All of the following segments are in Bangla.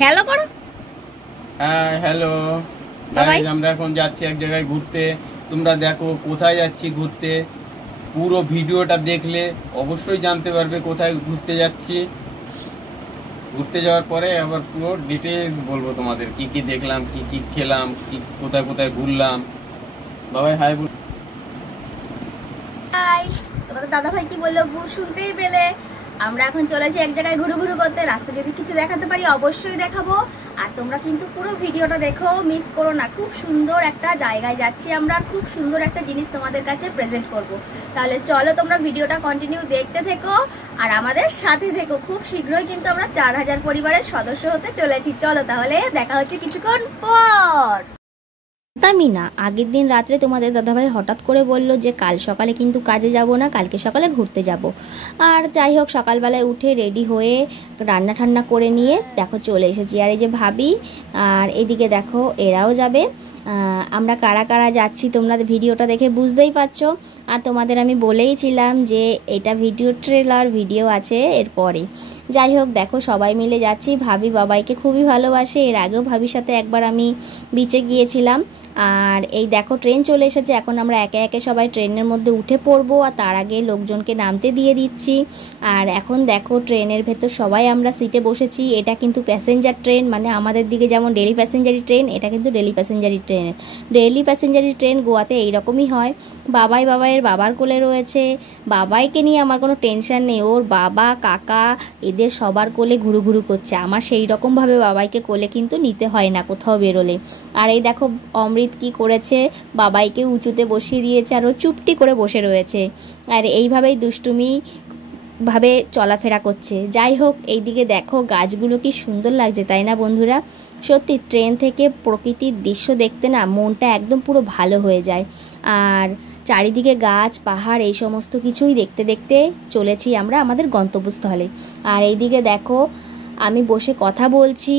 হ্যালো করো। হ্যাঁ হ্যালো গাইস, আমরা এখন যাচ্ছি এক জায়গায় ঘুরতে। তোমরা দেখো কোথায় যাচ্ছি ঘুরতে। পুরো ভিডিওটা দেখলে অবশ্যই জানতে পারবে কোথায় ঘুরতে যাচ্ছি। ঘুরতে যাওয়ার পরে আবার পুরো ডিটেইলস বলবো তোমাদের, কি কি দেখলাম, কি কি খেলাম, কি কোথায় কোথায় ঘুরলাম। বাবাই হাই বল। হাই, তোমাদের দাদা ভাই কি বললো শুনতেই পেলে। আমরা এখন চলেছি এক জায়গায় ঘুরু ঘুরু করতে। রাস্তা যদি কিছু দেখাতে পারি অবশ্যই দেখাবো। আর তোমরা কিন্তু পুরো ভিডিওটা দেখো, মিস করো না। খুব সুন্দর একটা জায়গায় যাচ্ছি আমরা, খুব সুন্দর একটা জিনিস তোমাদের কাছে প্রেজেন্ট করব। তাহলে চলো তোমরা ভিডিওটা কন্টিনিউ দেখতে থেকো আর আমাদের সাথে থেকো। খুব শীঘ্রই কিন্তু আমরা 4000 পরিবারের সদস্য হতে চলেছি। চলো তাহলে দেখা হচ্ছে কিছুক্ষণ পর। জানতামই না, আগের দিন রাত্রে তোমাদের দাদাভাই হঠাৎ করে বলল যে কাল সকালে কিন্তু কাজে যাব না, কালকে সকালে ঘুরতে যাব। আর যাই হোক, সকালবেলায় উঠে রেডি হয়ে রান্না ঠান্না করে নিয়ে দেখো চলে এসেছি। আর এই যে ভাবি আর এদিকে দেখো এরাও যাবে। আমরা কারা কারা যাচ্ছি তোমরা ভিডিওটা দেখে বুঝতেই পারছো। আর তোমাদের আমি বলেইছিলাম যে এটা ভিডিও ট্রেলার ভিডিও আছে এরপরে। যাই হোক দেখো সবাই মিলে যাচ্ছি। ভাবি বাবাইকে খুবই ভালোবাসে। এর আগেও ভাবির সাথে একবার আমি বিচে গিয়েছিলাম। আর এই দেখো ট্রেন চলে এসেছে। এখন আমরা একে একে সবাই ট্রেনের মধ্যে উঠে পড়বো। আর তার আগে লোকজনকে নামতে দিয়ে দিচ্ছি। আর এখন দেখো ট্রেনের ভেতর সবাই আমরা সিটে বসেছি। এটা কিন্তু প্যাসেঞ্জার ট্রেন, মানে আমাদের দিকে যেমন ডেলি প্যাসেঞ্জারি ট্রেন, এটা কিন্তু ডেলি প্যাসেঞ্জারি ট্রেন। ডেলি প্যাসেঞ্জারি ট্রেন গোয়াতে এইরকমই হয়। বাবাইয়ের বাবার কোলে রয়েছে। বাবাইকে নিয়ে আমার কোনো টেনশন নেই, ওর বাবা কাকা এদের সবার কোলে ঘুরু ঘুরু করছে। আমার সেই রকমভাবে বাবাইকে কোলে কিন্তু নিতে হয় না কোথাও বেরোলে। আর এই দেখো অমৃত কি করেছে, বাবাইকে উঁচুতে বসিয়ে দিয়েছে আর ও চুপটি করে বসে রয়েছে। আর এইভাবেই দুষ্টুমি ভাবে চলাফেরা করছে। যাই হোক, এইদিকে দেখো গাছগুলো কি সুন্দর লাগছে, তাই না বন্ধুরা? সত্যি ট্রেন থেকে প্রকৃতির দৃশ্য দেখতে না মনটা একদম পুরো ভালো হয়ে যায়। আর চারিদিকে গাছ পাহাড় এই সমস্ত কিছুই দেখতে দেখতে চলেছি আমরা আমাদের গন্তব্যস্থলে। আর এইদিকে দেখো আমি বসে কথা বলছি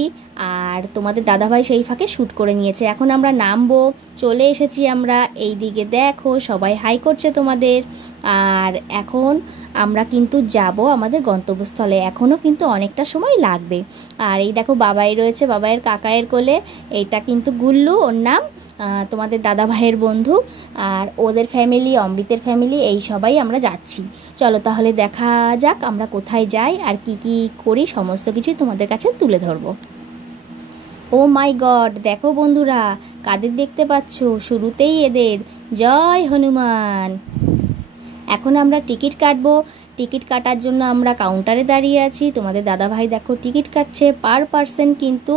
আর তোমাদের দাদাভাই সেই ফাঁকে শ্যুট করে নিয়েছে। এখন আমরা নামবো, চলে এসেছি আমরা। এই দিকে দেখো সবাই হাই করছে তোমাদের। আর এখন আমরা কিন্তু যাব আমাদের গন্তব্যস্থলে। এখনও কিন্তু অনেকটা সময় লাগবে। আর এই দেখো বাবাই রয়েছে, বাবাইয়ের কাকায়ের কোলে। এইটা কিন্তু গুল্লু ওর নাম, তোমাদের দাদাভাইয়ের বন্ধু। আর ওদের ফ্যামিলি, অমৃতের ফ্যামিলি, এই সবাই আমরা যাচ্ছি। চলো তাহলে দেখা যাক আমরা কোথায় যাই আর কি কি করি, সমস্ত কিছুই তোমাদের কাছে তুলে ধরবো। ও মাই গড, দেখো বন্ধুরা কাদের দেখতে পাচ্ছ, শুরুতেই এদের জয় হনুমান। এখন আমরা টিকিট কাটবো। টিকিট কাটার জন্য আমরা কাউন্টারে দাঁড়িয়ে আছি। তোমাদের দাদাভাই দেখো টিকিট কাটছে। পার পার্সন কিন্তু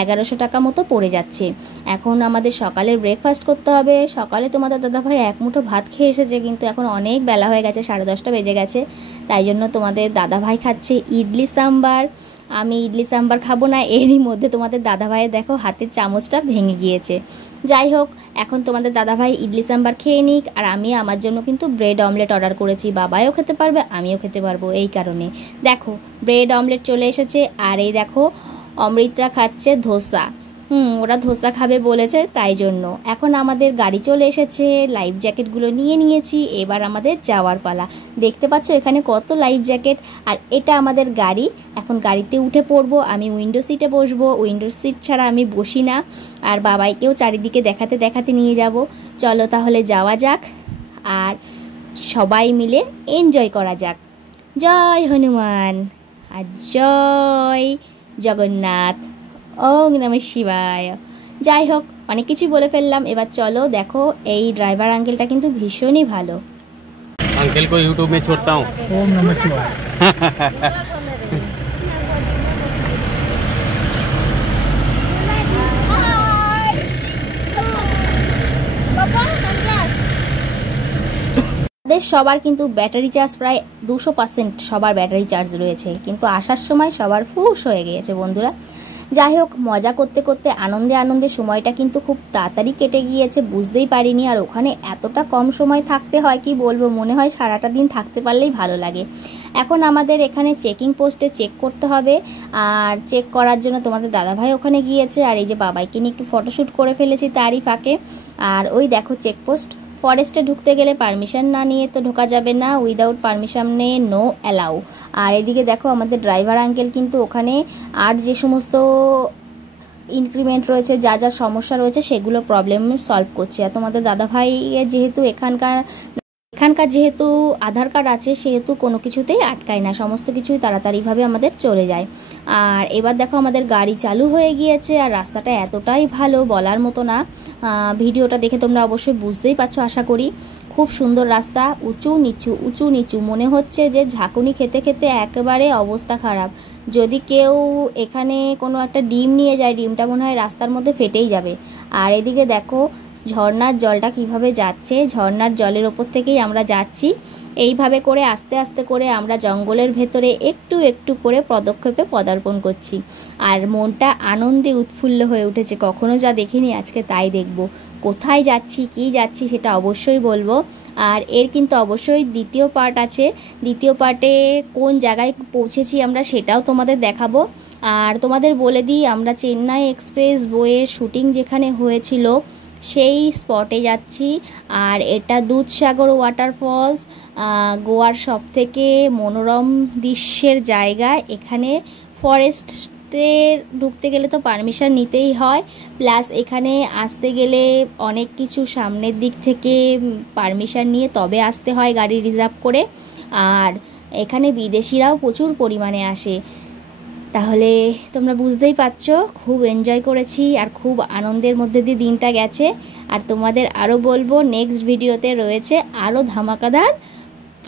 1100 টাকা মতো পড়ে যাচ্ছে। এখন আমাদের সকালের ব্রেকফাস্ট করতে হবে। সকালে তোমাদের দাদাভাই এক মুঠো ভাত খেয়ে এসেছে, কিন্তু এখন অনেক বেলা হয়ে গেছে, 10:30 বেজে গেছে। তাই জন্য তোমাদের দাদাভাই খাচ্ছে ইডলি সাম্বার। আমি ইডলি সাম্বার খাবো না। এরই মধ্যে তোমাদের দাদাভাইয়ের দেখো হাতের চামচটা ভেঙে গিয়েছে। যাই হোক, এখন তোমাদের দাদাভাই ইডলি সাম্বার খেয়ে নিক। আর আমি আমার জন্য কিন্তু ব্রেড অমলেট অর্ডার করেছি। বাবাও খেতে পারবে, আমিও খেতে পারবো। এই কারণে দেখো ব্রেড অমলেট চলে এসেছে। আর এই দেখো অমৃতরা খাচ্ছে ধোসা। ওরা ধোসা খাবে বলেছে, তাই জন্য এখন আমাদের গাড়ি চলে এসেছে। লাইফ জ্যাকেটগুলো নিয়ে নিয়েছি। এবার আমাদের যাওয়ার পালা। দেখতে পাচ্ছ এখানে কত লাইফ জ্যাকেট। আর এটা আমাদের গাড়ি। এখন গাড়িতে উঠে পড়বো। আমি উইন্ডো সিটে বসবো। উইন্ডো সিট ছাড়া আমি বসি না। আর বাবাইকেও চারিদিকে দেখাতে দেখাতে নিয়ে যাব। চলো তাহলে যাওয়া যাক আর সবাই মিলে এনজয় করা যাক। জয় হনুমান আর জয় জগন্নাথ। ওম নমঃ শিবায়। যাই হোক, অনেক কিছুই বলে ফেললাম। এবার চলো দেখো এই ড্রাইভার আঙ্কেলটা কিন্তু ভীষণই ভালো। अंकल को यूट्यूब में छोड़ता हूँ। ओम नमः शिवाय। সবার কিন্তু ব্যাটারি চার্জ প্রায় 200% সবার ব্যাটারি চার্জ রয়েছে, কিন্তু আসার সময় সবার ফুস হয়ে গিয়েছে বন্ধুরা। যাই হোক, মজা করতে করতে আনন্দে আনন্দে সময়টা কিন্তু খুব তাড়াতাড়ি কেটে গিয়েছে, বুঝতেই পারিনি। আর ওখানে এতটা কম সময় থাকতে হয় কি বলবো, মনে হয় সারাটা দিন থাকতে পারলেই ভালো লাগে। এখন আমাদের এখানে চেকিং পোস্টে চেক করতে হবে। আর চেক করার জন্য তোমাদের দাদাভাই ওখানে গিয়েছে। আর এই যে বাবাইকে নিয়ে একটু ফটোশ্যুট করে ফেলেছি তারই ফাঁকে। আর ওই দেখো চেকপোস্ট। ফরেস্টে ঢুকতে গেলে পারমিশন না নিয়ে তো ঢোকা যাবে না, উইদাউট পারমিশনে নো অ্যালাউ। আর এদিকে দেখো আমাদের ড্রাইভার আঙ্কেল কিন্তু ওখানে আর যে সমস্ত ইনক্রিমেন্ট রয়েছে, যা যা সমস্যা রয়েছে সেগুলো প্রবলেম সলভ করছে। আর তোমাদের দাদাভাই যেহেতু এখানকার যেহেতু আধার কার্ড আছে সেহেতু কোনো কিছুতেই আটকায় না, সমস্ত কিছুই তাড়াতাড়িভাবে আমাদের চলে যায়। আর এবার দেখো আমাদের গাড়ি চালু হয়ে গিয়েছে, আর রাস্তাটা এতটাই ভালো বলার মতো না। ভিডিওটা দেখে তোমরা অবশ্যই বুঝতেই পারছো আশা করি। খুব সুন্দর রাস্তা, উঁচু নিচু, মনে হচ্ছে যে ঝাঁকুনি খেতে খেতে একেবারে অবস্থা খারাপ। যদি কেউ এখানে কোনো একটা ডিম নিয়ে যায়, ডিমটা মনে হয় রাস্তার মধ্যে ফেটেই যাবে। আর এদিকে দেখো ঝর্ণার জলটা কিভাবে যাচ্ছে, ঝর্ণার জলের ওপর থেকেই আমরা যাচ্ছি। এইভাবে করে আস্তে আস্তে করে আমরা জঙ্গলের ভেতরে একটু একটু করে পদক্ষেপে পদার্পণ করছি। আর মনটা আনন্দে উৎফুল্ল হয়ে উঠেছে, কখনো যা দেখিনি আজকে তাই দেখব। কোথায় যাচ্ছি কি যাচ্ছি সেটা অবশ্যই বলবো। আর এর কিন্তু অবশ্যই দ্বিতীয় পার্ট আছে, দ্বিতীয় পার্টে কোন জায়গায় পৌঁছেছি আমরা সেটাও তোমাদের দেখাবো। আর তোমাদের বলে দিই, আমরা চেন্নাই এক্সপ্রেস বইয়ের শুটিং যেখানে হয়েছিল সেই স্পটে যাচ্ছি। আর এটা দুধসাগর ওয়াটারফলস, গোয়ার সবথেকে মনোরম দৃশ্যের জায়গা। এখানে ফরেস্টে ঢুকতে গেলে তো পারমিশন নিতেই হয়, প্লাস এখানে আসতে গেলে অনেক কিছু সামনের দিক থেকে পারমিশন নিয়ে তবে আসতে হয় গাড়ি রিজার্ভ করে। আর এখানে বিদেশিরাও প্রচুর পরিমাণে আসে। তাহলে তোমরা বুঝতেই পারছো খুব এনজয় করেছি আর খুব আনন্দের মধ্যে দিয়ে দিনটা গেছে। আর তোমাদের আরও বলবো নেক্সট ভিডিওতে রয়েছে আরও ধামাকাদার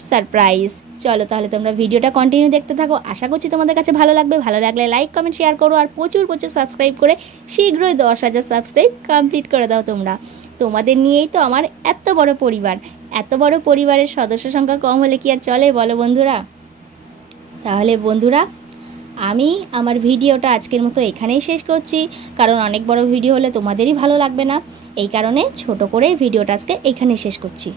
সারপ্রাইজ। চলো তাহলে তোমরা ভিডিওটা কন্টিনিউ দেখতে থাকো, আশা করছি তোমাদের কাছে ভালো লাগবে। ভালো লাগলে লাইক কমেন্ট শেয়ার করো, আর প্রচুর সাবস্ক্রাইব করে শীঘ্রই 10,000 সাবস্ক্রাইব কমপ্লিট করে দাও। তোমাদের নিয়েই তো আমার এত বড় পরিবার, এত বড় পরিবারের সদস্য সংখ্যা কম হলে কি আর চলে বলো বন্ধুরা। তাহলে বন্ধুরা আমি আমার ভিডিওটা আজকের মতো এখানেই শেষ করছি, কারণ অনেক বড় ভিডিও হলে তোমাদেরই ভালো লাগবে না, এই কারণে ছোট করে ভিডিওটা আজকে এখানেই শেষ করছি।